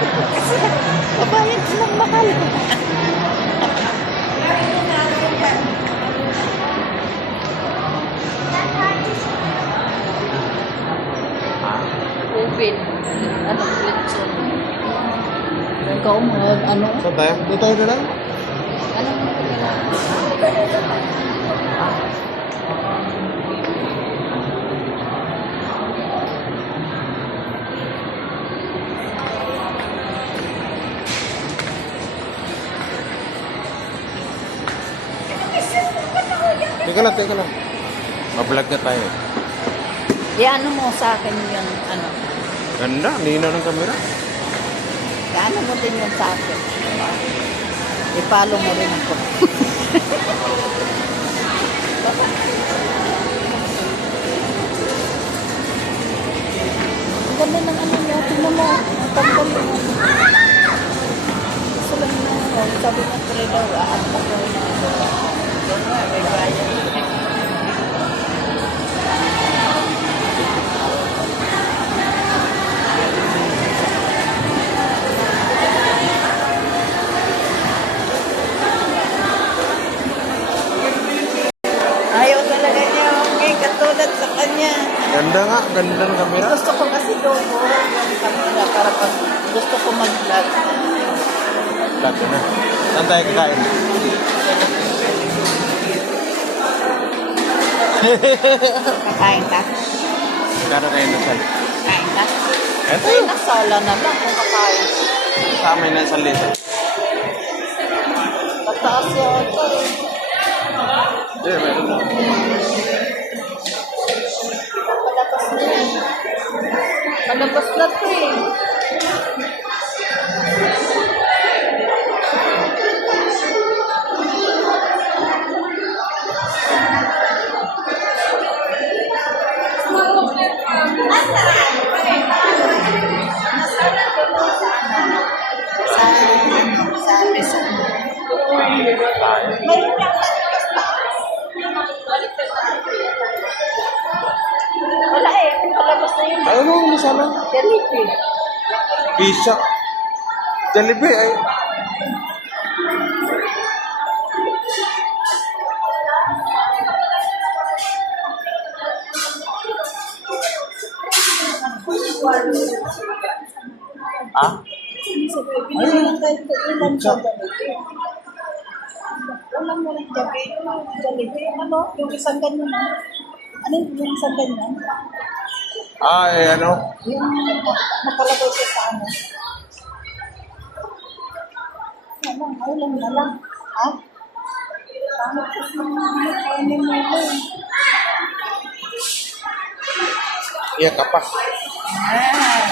Kasi babayad silang mahal. Open. Ano, litson. Ikaw mag, ano? Saan tayo? Doon tayo na lang? Ano? Teka lang. Ma-vlog na tayo. Ano mo sa akin yung ano? Ganda, nina ng camera. Ano mo din yung sa akin? I-follow mo rin ako. Ang ganda ng ano niya. Tingnan mo. Ang tanggal mo. Gusto lang na. Sabi ng pre daw. At ako na. May bayan. Ayaw talaga niya. Okay, katulad sa kanya. Ganda nga, ganda ng camera. Gusto ko kasi doon yung camera para pag gusto ko mag-vlog. Vlog na. Saan tayo kakain? Kakain ka? Kano kayo nasal? Kain ka? Eto Ay, yun. nasala na lang kung kakain. Sa amin na isang lito. Mataas yun ito eh. Hindi, meron na. Palabas na yan. Palabas na ito eh. Sa Rizal. Mayroon lang wala eh, palabas na yun. Ano mo sana? Jollibee. Pisa. Jollibee ay. Ah? Ayun. Pizza. Ulam mo rin Jollibee. Ano? Yung isang ganyan. Ano yung isang ganyan? Ay, ano? Yung nakalagay siya sa ano. Ulam na lang. Ha? Paano po yung kainin mo ito? Iya, kapak. Ah.